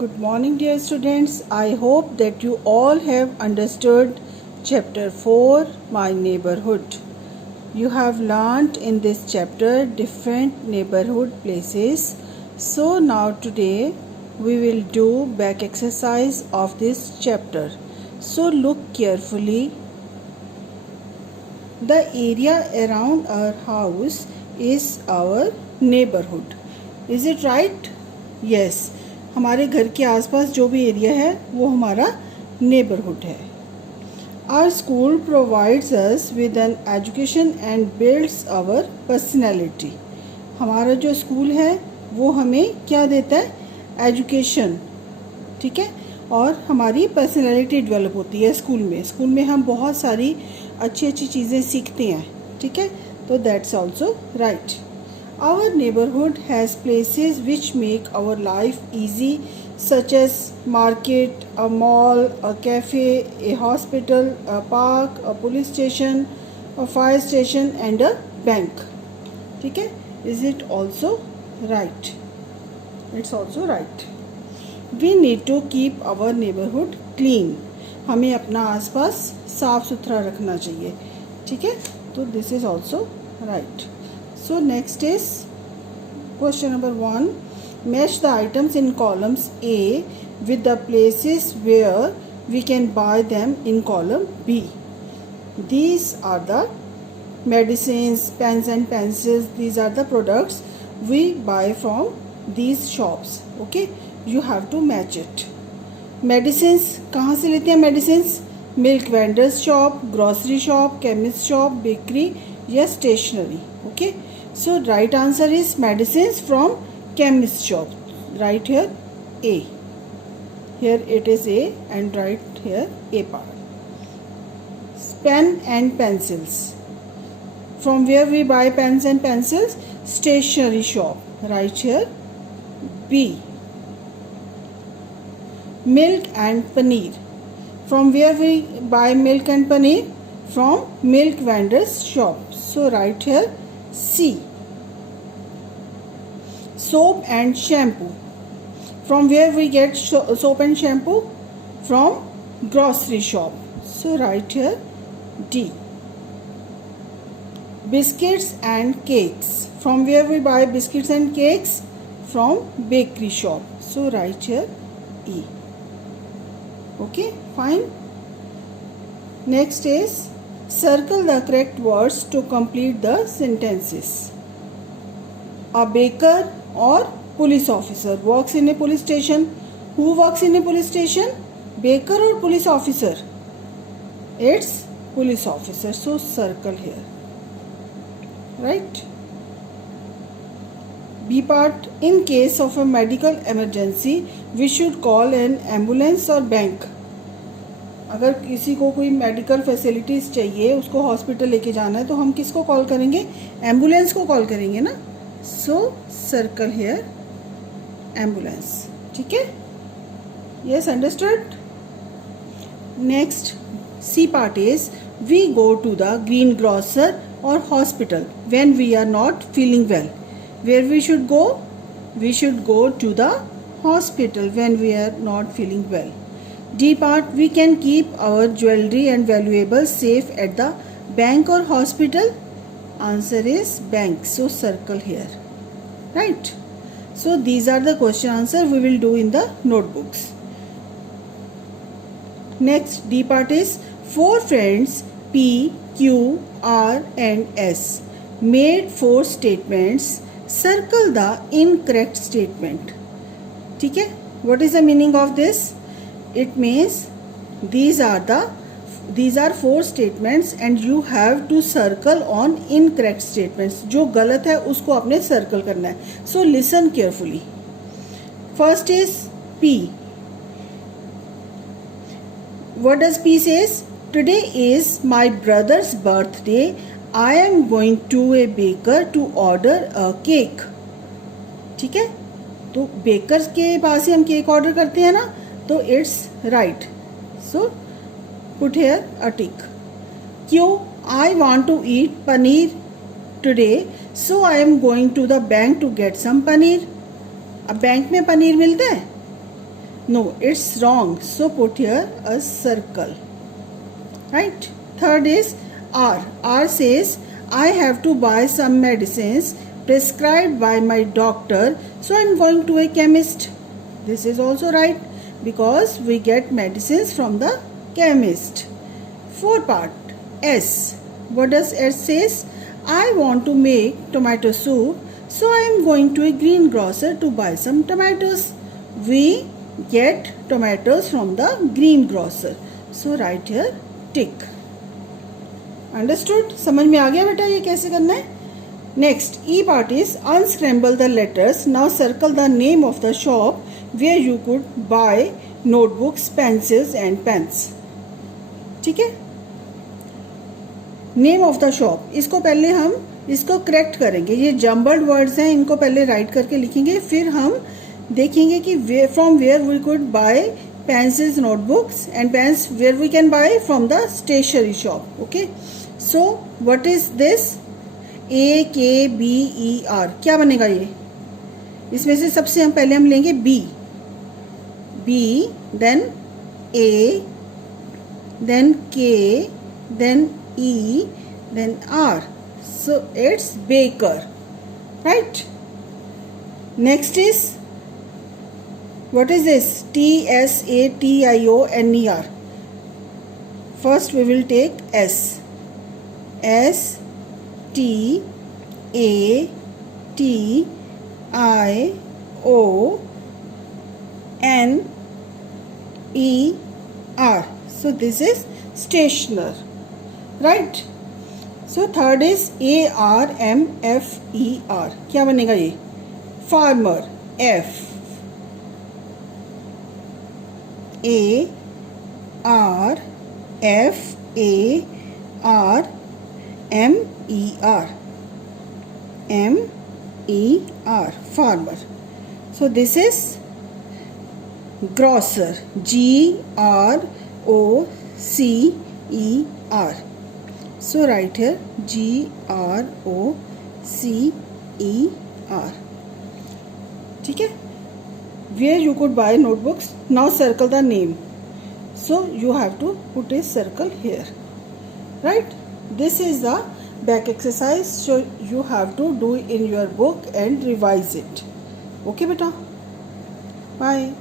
Good morning, dear students. I hope that you all have understood chapter 4, My Neighborhood. You have learnt in this chapter different neighborhood places. So now today we will do back exercise of this chapter. So look carefully. The area around our house is our neighborhood. Is it right? Yes. हमारे घर के आसपास जो भी area है वो हमारा neighbourhood है. Our school provides us with an education and builds our personality. हमारा जो स्कूल है वो हमें क्या देता है? एजुकेशन. ठीक है, और हमारी पर्सनैलिटी डेवलप होती है स्कूल में. स्कूल में हम बहुत सारी अच्छी अच्छी चीज़ें सीखते हैं. ठीक है, तो that's also right. Our neighborhood has places which make our life easy, such as market, a mall, a cafe, a hospital, a park, a police station, a fire station and a bank. ठीक है, is it also right? It's also right. We need to keep our neighborhood clean. हमें अपना आसपास साफ सुथरा रखना चाहिए. ठीक है, तो this is also right. So next is question number 1. Match the items in columns A with the places where we can buy them in column B. These are the medicines, pens and pencils. These are the products we buy from these shops. Okay, you have to match it. Medicines कहाँ से लेते हैं? medicines milk vendors shop, grocery shop, chemist shop, bakery या stationery. Okay, so right answer is medicines from chemist shop. Right here A. Here it is A and right here A part. Pen and pencils. From where we buy pens and pencils? Stationery shop. Right here B. Milk and paneer. From where we buy milk and paneer? From milk vendors shop. So right here C. Soap and shampoo. From where we get soap and shampoo? From grocery shop. So right here D. Biscuits and cakes. From where we buy biscuits and cakes? From bakery shop. So right here E. Okay, fine. Next is circle the correct words to complete the sentences. A baker or police officer works in a police station. Who works in a police station? Baker or police officer? It's police officer. So circle here. Right? B part. In case of a medical emergency, we should call an ambulance or bank. अगर किसी को कोई medical facilities चाहिए, उसको hospital लेके जाना है, तो हम किसको कॉल करेंगे? एम्बुलेंस को कॉल करेंगे ना. So circle here ambulance. ठीक है, yes, understood. Next C part is we go to the green grocer or hospital when we are not feeling well. Where we should go? We should go to the hospital when we are not feeling well. D part, we can keep our jewelry and valuables safe at the bank or hospital. Answer is bank. So circle here. Right. So these are the question answer we will do in the notebooks. Next D part is four friends P, Q, R and S made 4 statements. Circle the incorrect statement. ठीक है. What is the meaning of this? It means these are 4 statements and you have to circle on incorrect statements. जो गलत है उसको आपने circle करना है. So listen carefully. First is P. What does P says? Today is my brother's birthday. I am going to a baker to order a cake. ठीक है, तो बेकर्स के पास से हम केक ऑर्डर करते हैं ना, तो it's right. So put here a tick. क्यों? I want to eat paneer today, so I am going to the bank to get some paneer. अब बैंक में पनीर मिलता है? No, it's wrong. So put here a circle. Right? Third is R. R says, I have to buy some medicines prescribed by my doctor, so I'm going to a chemist. This is also right because we get medicines from the chemist. Fourth part, S. What does S says? I want to make tomato soup, so I am going to a greengrocer to buy some tomatoes. We get tomatoes from the greengrocer. So write here tick. Understood? समझ में आ गया बेटा ये कैसे करना है? Next E part is unscramble the letters. Now circle the name of the shop where you could buy notebooks, pencils and pens. ठीक है, नेम ऑफ द शॉप. इसको पहले हम इसको करेक्ट करेंगे. ये जम्बल्ड वर्ड्स हैं, इनको पहले राइट करके लिखेंगे, फिर हम देखेंगे कि from where we could buy pencils, notebooks and pens, where we can buy from the stationery shop. Okay, so what is this? AKBER क्या बनेगा ये? इसमें से सबसे हम पहले हम लेंगे B, then A, then K, then E, then R. So it's baker, right? Next is, what is this? TSATIONER. First we will take S. STATIONER. So this is stationer, right? So third is ARMFER. क्या बनेगा ये? Farmer. F. ARFARMER. Farmer. So this is grocer. GROCER. So write here GROCER. ठीक है. Where you could buy notebooks. Now circle the name. So you have to put a circle here. Right? This is the back exercise. So you have to do in your book and revise it. Okay, beta. Bye.